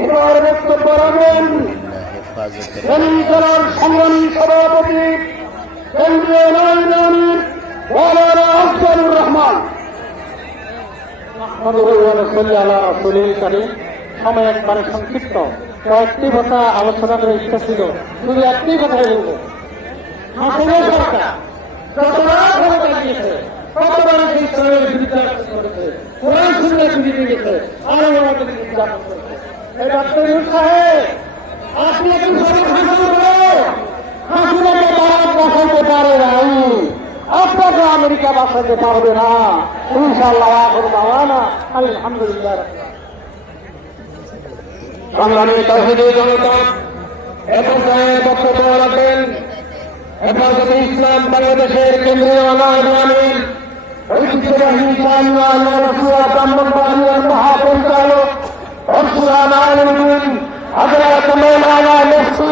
এবার বক্তব্য রাখবেন জেলার সংগ্রামী সভাপতি কেন্দ্রীয় মৌলানা আফজালুর রহমান। সময় একবারে সংক্ষিপ্ত, কয়েকটি কথা আলোচনা করে ইচ্ছা ছিল, শুধু একটি কথাই বলবো। হাসিনা সরকার যতবার ক্ষমতা দিয়েছে ততবার ইসলামের বিরুদ্ধে করেছে, কোরআন সুন্নাহ বিরুদ্ধে গেছে, আরো আমাদের নির্যাতন করেছে। এই ডক্টর ইউনূস সাহেব, আপনি একটু হাসিনাকে ভারত বাঁচাতে পারে নাই, আপনাকে আমেরিকা বাঁচাতে পারবে না ইনশাআল্লাহ। আখির দাওয়ানা আলহামদুলিল্লাহ। সংগ্রামী তাওহীদি জনতা, এ পর্যায়ে বক্তব্য রাখবেন হেফাজতে ইসলাম বাংলাদেশের কেন্দ্রীয় আমির, ঐতিহ্যবাহী জামিয়া নওরসিয়া ব্রাহ্মণবাড়িয়ার মহাপরিচালক হযরত আমিনুল হযরত মাওলানা মুফতি